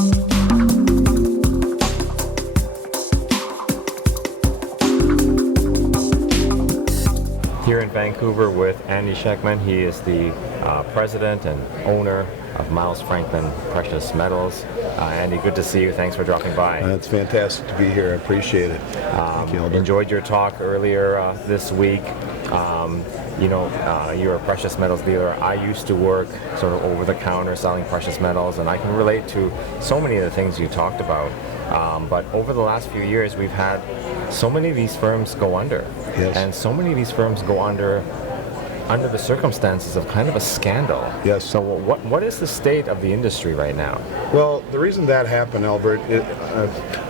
Here in Vancouver with Andy Schectman. He is the president and owner of Miles Franklin Precious Metals. Andy, good to see you. Thanks for dropping by. It's fantastic to be here. I appreciate it. Thank you, Albert. Enjoyed your talk earlier this week. You're a precious metals dealer. I used to work sort of over the counter selling precious metals, and I can relate to so many of the things you talked about. But over the last few years, we've had so many of these firms go under. Yes. And so many of these firms go under the circumstances of kind of a scandal. Yes. So what is the state of the industry right now? Well, the reason that happened, Albert,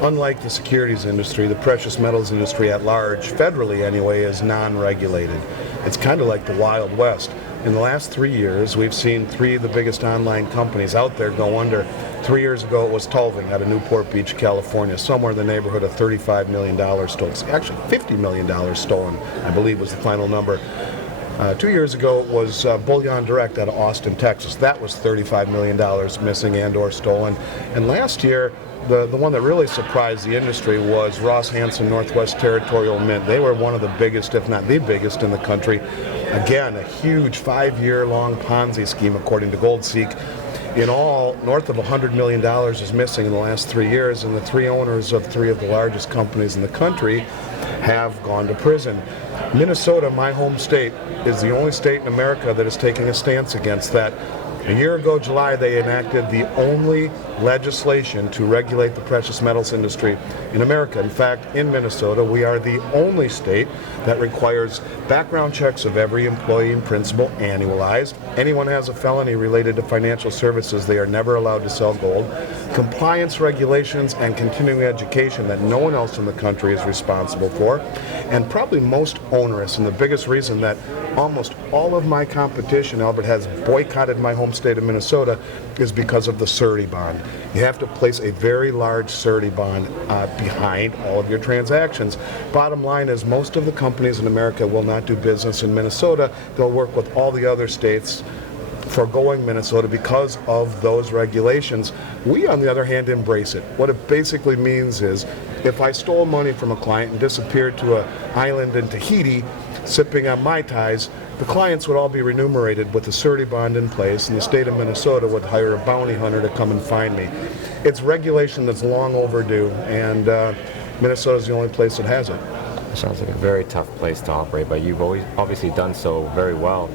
unlike the securities industry, the precious metals industry at large, federally anyway, is non-regulated. It's kind of like the Wild West. In the last 3 years, we've seen 3 of the biggest online companies out there go under. 3 years ago, it was Tulving out of Newport Beach, California, somewhere in the neighborhood of $35 million stolen. Actually, $50 million stolen, I believe was the final number. 2 years ago, it was Bullion Direct out of Austin, Texas. That was $35 million missing and or stolen. And last year, the one that really surprised the industry was Ross Hansen Northwest Territorial Mint. They were one of the biggest, if not the biggest in the country. Again, a huge 5-year-long Ponzi scheme, according to GoldSeek. In all, north of $100 million is missing in the last 3 years, and the 3 owners of 3 of the largest companies in the country have gone to prison. Minnesota, my home state, is the only state in America that is taking a stance against that. A year ago, July, they enacted the only legislation to regulate the precious metals industry in America. In fact, in Minnesota, we are the only state that requires background checks of every employee and principal annualized. Anyone has a felony related to financial services, they are never allowed to sell gold. Compliance regulations and continuing education that no one else in the country is responsible for. And probably most onerous, and the biggest reason that almost all of my competition, Albert, has boycotted my home state of Minnesota, is because of the surety bond. You have to place a very large surety bond behind all of your transactions. Bottom line is most of the companies in America will not do business in Minnesota. They'll work with all the other states foregoing Minnesota because of those regulations. We, on the other hand, embrace it. What it basically means is if I stole money from a client and disappeared to an island in Tahiti sipping on Mai Tais, the clients would all be remunerated with a surety bond in place, and the state of Minnesota would hire a bounty hunter to come and find me. It's regulation that's long overdue, and Minnesota is the only place that has it. It sounds like a very tough place to operate, but you've always obviously done so very well.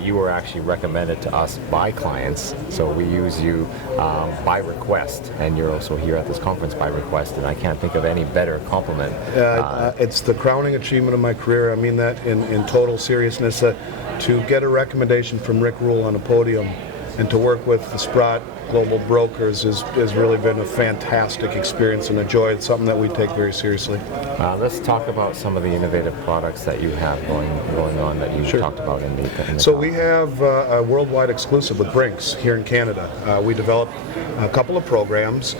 You were actually recommended to us by clients, so we use you by request, and you're also here at this conference by request, and I can't think of any better compliment. It's the crowning achievement of my career. I mean that in total seriousness. To get a recommendation from Rick Rule on a podium and to work with the Sprott Global Brokers has really been a fantastic experience and a joy. It's something that we take very seriously. Let's talk about some of the innovative products that you have going on that you talked about in the So talk. we have a worldwide exclusive with Brinks here in Canada. We developed a couple of programs,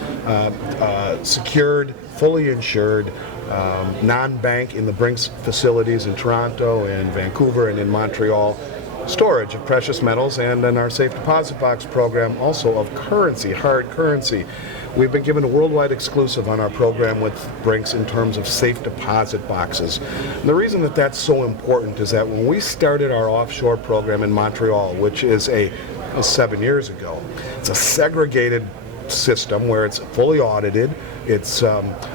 secured, fully insured, non-bank in the Brinks facilities in Toronto and Vancouver and in Montreal. Storage of precious metals, and in our safe deposit box program also of currency, hard currency. We've been given a worldwide exclusive on our program with Brinks in terms of safe deposit boxes. And the reason that that's so important is that when we started our offshore program in Montreal, which is 7 years ago, it's a segregated system where it's fully audited, it's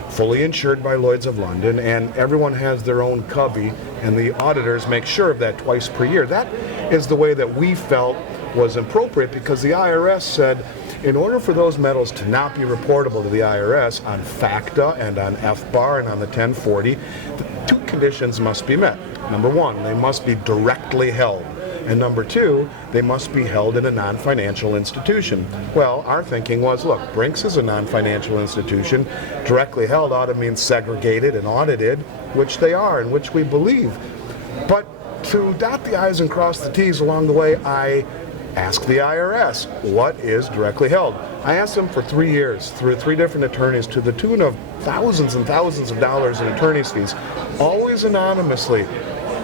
fully insured by Lloyd's of London, and everyone has their own cubby, and the auditors make sure of that twice per year. That is the way that we felt was appropriate, because the IRS said in order for those metals to not be reportable to the IRS on FACTA and on FBAR and on the 1040, the 2 conditions must be met. Number 1, they must be directly held. And number 2, they must be held in a non-financial institution. Well, our thinking was, look, Brinks is a non-financial institution. Directly held ought to mean segregated and audited, which they are, and which we believe. But to dot the I's and cross the T's along the way, I asked the IRS, what is directly held? I asked them for 3 years through 3 different attorneys to the tune of thousands and thousands of dollars in attorney's fees, always anonymously.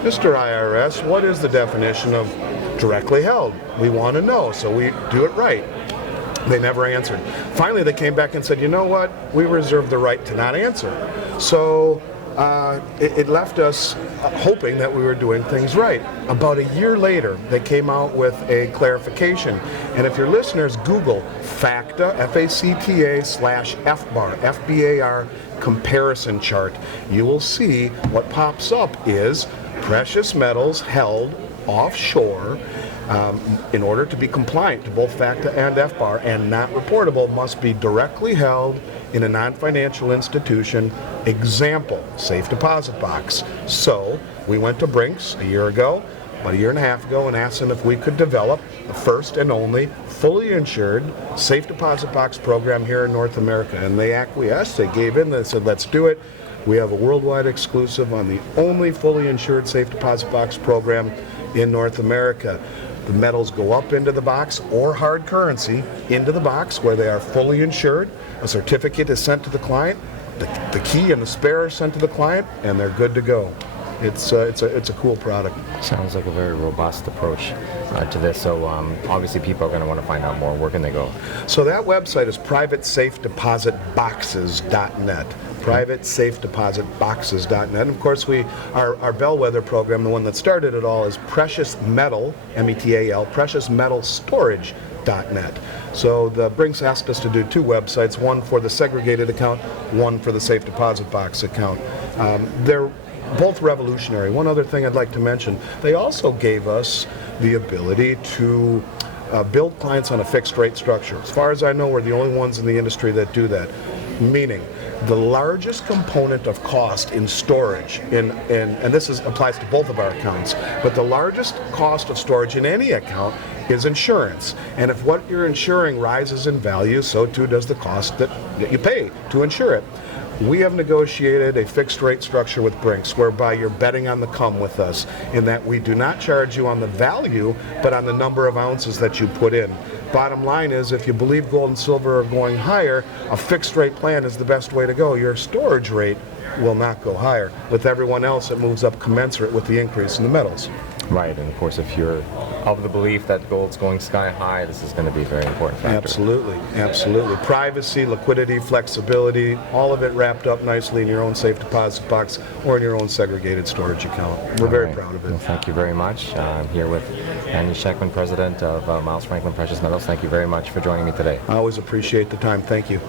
Mr. IRS, what is the definition of directly held? We want to know, so we do it right. They never answered. Finally, they came back and said, you know what? We reserve the right to not answer. So it left us hoping that we were doing things right. About a year later, they came out with a clarification. And if your listeners Google FACTA, FACTA/FBAR, FBAR comparison chart, you will see what pops up is precious metals held offshore in order to be compliant to both FACTA and FBAR and not reportable must be directly held in a non-financial institution, example, safe deposit box. So we went to Brinks a year ago, about a year and a half ago, and asked them if we could develop the first and only fully insured safe deposit box program here in North America. And they acquiesced, they gave in, they said, let's do it. We have a worldwide exclusive on the only fully insured safe deposit box program in North America. The metals go up into the box or hard currency into the box where they are fully insured. A certificate is sent to the client. The key and the spare are sent to the client, and they're good to go. It's a cool product. Sounds like a very robust approach to this. So obviously people are going to want to find out more. Where can they go? So that website is privatesafedepositboxes.net. privatesafedepositboxes.net. And of course, our bellwether program, the one that started it all, is Precious Metal, METAL, preciousmetalstorage.net. So the Brinks asked us to do two websites, one for the segregated account, one for the safe deposit box account. They're both revolutionary. One other thing I'd like to mention, they also gave us the ability to build clients on a fixed rate structure. As far as I know, we're the only ones in the industry that do that. Meaning, the largest component of cost in storage, and this applies to both of our accounts, but the largest cost of storage in any account is insurance. And if what you're insuring rises in value, so too does the cost that you pay to insure it. We have negotiated a fixed rate structure with Brinks whereby you're betting on the come with us in that we do not charge you on the value, but on the number of ounces that you put in. Bottom line is, if you believe gold and silver are going higher, a fixed rate plan is the best way to go. Your storage rate will not go higher. With everyone else, it moves up commensurate with the increase in the metals. Right, and of course, if you're of the belief that gold's going sky high, this is going to be a very important factor. Absolutely, absolutely. Privacy, liquidity, flexibility, all of it wrapped up nicely in your own safe deposit box or in your own segregated storage account. We're very proud of it. Well, thank you very much. I'm here with Andy Schectman, president of Miles Franklin Precious Metals. Thank you very much for joining me today. I always appreciate the time. Thank you.